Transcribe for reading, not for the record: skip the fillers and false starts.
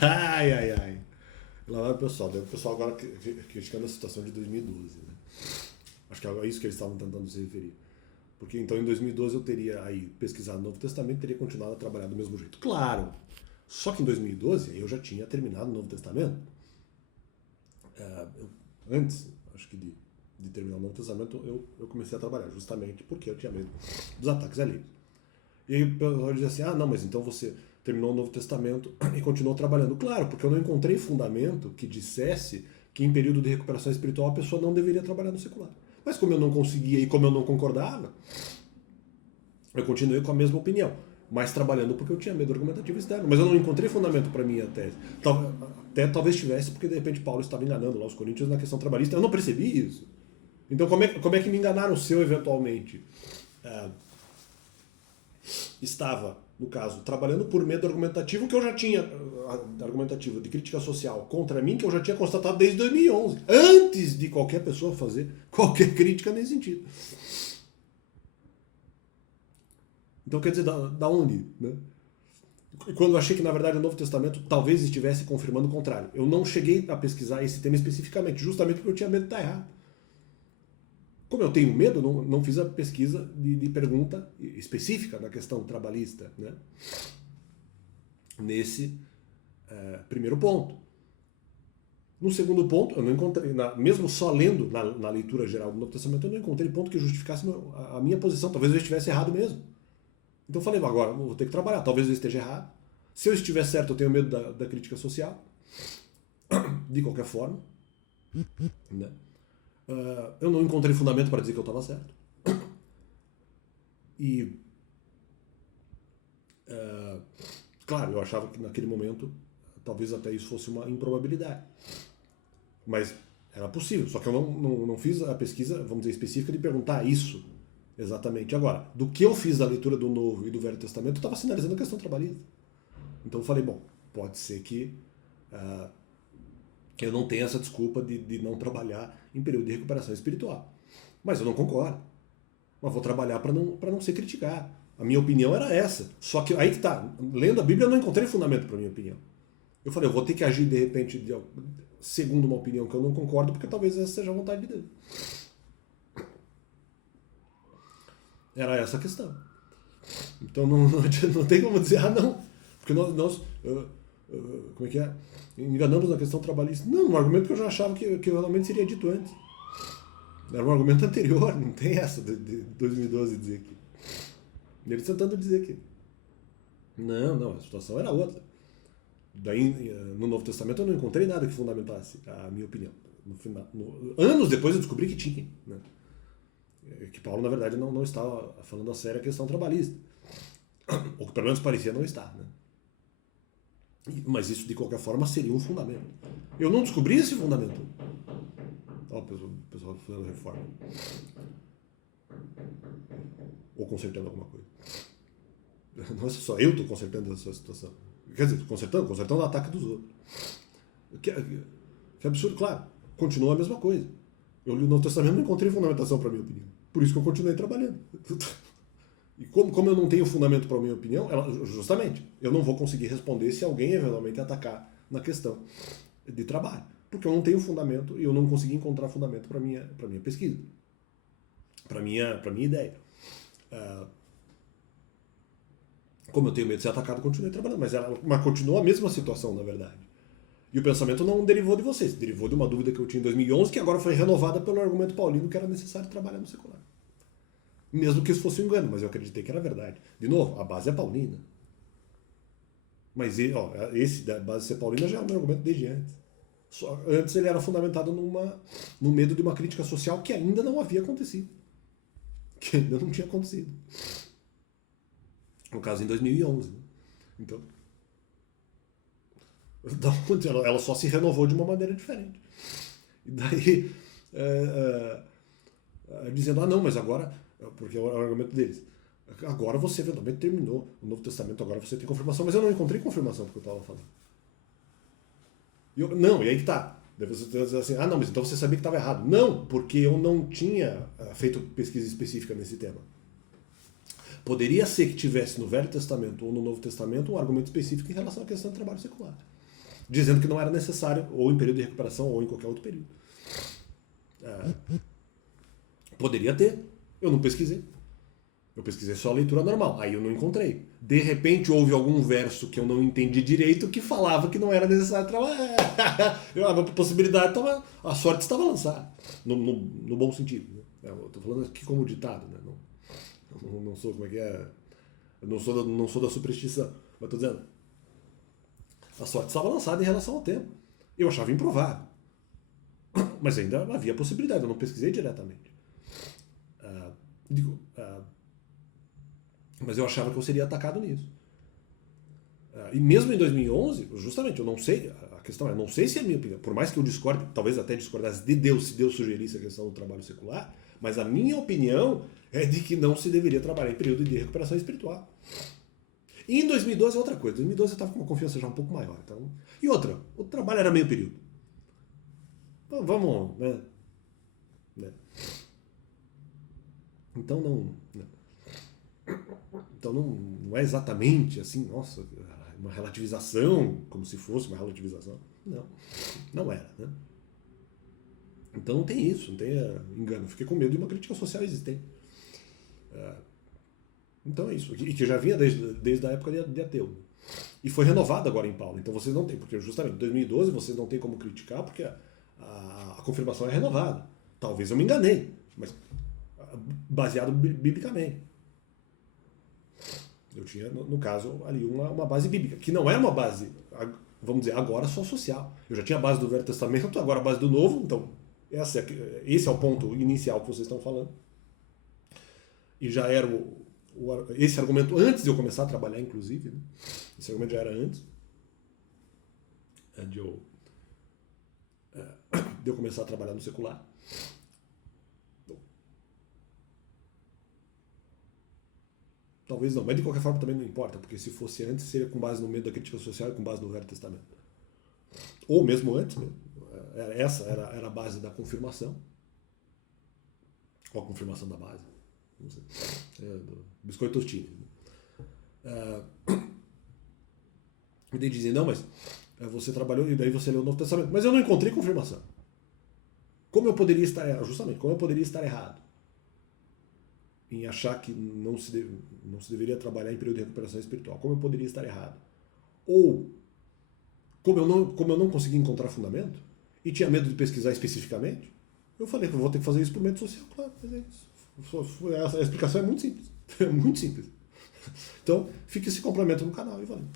Ai, ai, ai. Lá vai o pessoal. Daí o pessoal agora criticando a situação de 2012, né? Acho que é isso que eles estavam tentando se referir. Porque então em 2012 eu teria aí pesquisado o Novo Testamento e teria continuado a trabalhar do mesmo jeito. Claro! Só que em 2012 eu já tinha terminado o Novo Testamento. Antes, acho que de terminar o Novo Testamento, eu comecei a trabalhar, justamente porque eu tinha medo dos ataques ali. E aí o pessoal dizia assim: ah, não, mas então você terminou o Novo Testamento e continuou trabalhando. Claro, porque eu não encontrei fundamento que dissesse que em período de recuperação espiritual a pessoa não deveria trabalhar no secular. Mas como eu não conseguia e como eu não concordava, eu continuei com a mesma opinião, mas trabalhando porque eu tinha medo argumentativo externo. Mas eu não encontrei fundamento para minha tese. Até talvez tivesse, porque de repente Paulo estava enganando lá os coríntios na questão trabalhista. Eu não percebi isso. Então como é que me enganaram se eu eventualmente estava, no caso, trabalhando por medo argumentativo que eu já tinha, argumentativo de crítica social contra mim, que eu já tinha constatado desde 2011, antes de qualquer pessoa fazer qualquer crítica nesse sentido. Então quer dizer, da onde? Né? Quando eu achei que na verdade o Novo Testamento talvez estivesse confirmando o contrário. Eu não cheguei a pesquisar esse tema especificamente, justamente porque eu tinha medo de estar errado. Como eu tenho medo, não fiz a pesquisa de pergunta específica na questão trabalhista, né? Nesse primeiro ponto. No segundo ponto, eu não encontrei, mesmo só lendo na leitura geral do Novo Testamento, eu não encontrei ponto que justificasse a minha posição. Talvez eu estivesse errado mesmo. Então eu falei, agora eu vou ter que trabalhar, talvez eu esteja errado. Se eu estiver certo, eu tenho medo da crítica social, de qualquer forma. Né? Eu não encontrei fundamento para dizer que eu estava certo. E, claro, eu achava que naquele momento talvez até isso fosse uma improbabilidade. Mas era possível, só que eu não fiz a pesquisa, vamos dizer, específica de perguntar isso exatamente. Agora, do que eu fiz da leitura do Novo e do Velho Testamento, eu estava sinalizando a questão trabalhista. Então eu falei, bom, pode ser que eu não tenha essa desculpa de não trabalhar em período de recuperação espiritual. Mas eu não concordo. Mas vou trabalhar para não ser criticado. A minha opinião era essa. Só que aí que tá. Lendo a Bíblia eu não encontrei fundamento para minha opinião. Eu falei, eu vou ter que agir de repente segundo uma opinião que eu não concordo, porque talvez essa seja a vontade de Deus. Era essa a questão. Então não tem como dizer, ah, não. Porque nós como é que é? Enganamos na questão trabalhista. Não, um argumento que eu já achava que realmente seria dito antes. Era um argumento anterior, não tem essa de 2012 dizer que. Eles tentando dizer que. Não, a situação era outra. Daí, no Novo Testamento, eu não encontrei nada que fundamentasse a minha opinião. Anos depois eu descobri que tinha. Né? Que Paulo, na verdade, não estava falando a sério a questão trabalhista. Ou que pelo menos parecia não estar. Né? Mas isso, de qualquer forma, seria um fundamento. Eu não descobri esse fundamento. Ó, o pessoal fazendo reforma. Ou consertando alguma coisa. Não é só eu estou consertando essa situação. Quer dizer, consertando o ataque dos outros. Que absurdo, claro. Continua a mesma coisa. Eu li o Novo Testamento e não encontrei fundamentação para a minha opinião. Por isso que eu continuei trabalhando. E como eu não tenho fundamento para a minha opinião, justamente, eu não vou conseguir responder se alguém eventualmente atacar na questão de trabalho. Porque eu não tenho fundamento e eu não consegui encontrar fundamento para a minha pesquisa. Para a minha ideia. Como eu tenho medo de ser atacado, continuei trabalhando. Mas continuou a mesma situação, na verdade. E o pensamento não derivou de vocês, derivou de uma dúvida que eu tinha em 2011, que agora foi renovada pelo argumento paulino que era necessário trabalhar no secular. Mesmo que isso fosse um engano, mas eu acreditei que era verdade. De novo, a base é paulina. Mas esse da base ser paulina já é o meu argumento desde antes. Antes ele era fundamentado no medo de uma crítica social que ainda não havia acontecido. Que ainda não tinha acontecido. No caso, em 2011. Né? Então, ela só se renovou de uma maneira diferente. E daí, dizendo, não, mas agora, porque é o argumento deles, agora você eventualmente terminou o Novo Testamento, agora você tem confirmação, mas eu não encontrei confirmação porque eu estava falando. E aí que tá. Deve você dizer assim, não, mas então você sabia que estava errado. Não, porque eu não tinha feito pesquisa específica nesse tema. Poderia ser que tivesse no Velho Testamento ou no Novo Testamento um argumento específico em relação à questão do trabalho secular. dizendo que não era necessário, ou em período de recuperação, ou em qualquer outro período. Poderia ter, eu não pesquisei. Eu pesquisei só a leitura normal, aí eu não encontrei. De repente houve algum verso que eu não entendi direito que falava que não era necessário trabalhar. A possibilidade estava, a sorte estava lançada, no bom sentido. Né? Eu estou falando aqui como ditado, né? Não sou, como é que é? Eu não sou da superstição, mas estou dizendo, a sorte estava lançada em relação ao tempo. Eu achava improvável, mas ainda havia possibilidade, eu não pesquisei diretamente. Mas eu achava que eu seria atacado nisso. E mesmo em 2011, justamente, eu não sei, a questão é, não sei se é a minha opinião, por mais que eu discorde, talvez até discordasse de Deus, se Deus sugerisse a questão do trabalho secular, mas a minha opinião é de que não se deveria trabalhar em período de recuperação espiritual. E em 2012 é outra coisa, em 2012 eu estava com uma confiança já um pouco maior. Então... E outra, o trabalho era meio período. Então vamos, né? Então não é exatamente assim, nossa, uma relativização, como se fosse uma relativização. Não era, né? Então não tem isso, não tem engano. Fiquei com medo de uma crítica social existente. Então é isso, e que já vinha desde a época de ateu. E foi renovado agora em Paulo, então vocês não têm, porque justamente em 2012 vocês não têm como criticar, porque a confirmação é renovada. Talvez eu me enganei, mas baseado biblicamente. Eu tinha, no caso, ali uma base bíblica, que não era uma base, vamos dizer, agora só social. Eu já tinha a base do Velho Testamento, agora a base do Novo, então esse é o ponto inicial que vocês estão falando. E já era esse argumento antes de eu começar a trabalhar, inclusive. Né? Esse argumento já era antes de eu começar a trabalhar no secular. Talvez não, mas de qualquer forma também não importa, porque se fosse antes, seria com base no medo da crítica social e com base no Velho Testamento. Ou mesmo antes, mesmo. Essa era a base da confirmação. Ou a confirmação da base. Não sei. Do Biscoito Tostini. E daí dizem, não, mas você trabalhou e daí você leu o Novo Testamento. Mas eu não encontrei confirmação. Como eu poderia estar errado em achar que não se deveria trabalhar em período de recuperação espiritual? Como eu poderia estar errado? Ou, como eu não consegui encontrar fundamento e tinha medo de pesquisar especificamente, eu falei que eu vou ter que fazer isso por medo social. Claro, mas é isso. A explicação é muito simples. É muito simples. Então, fica esse complemento no canal e valeu.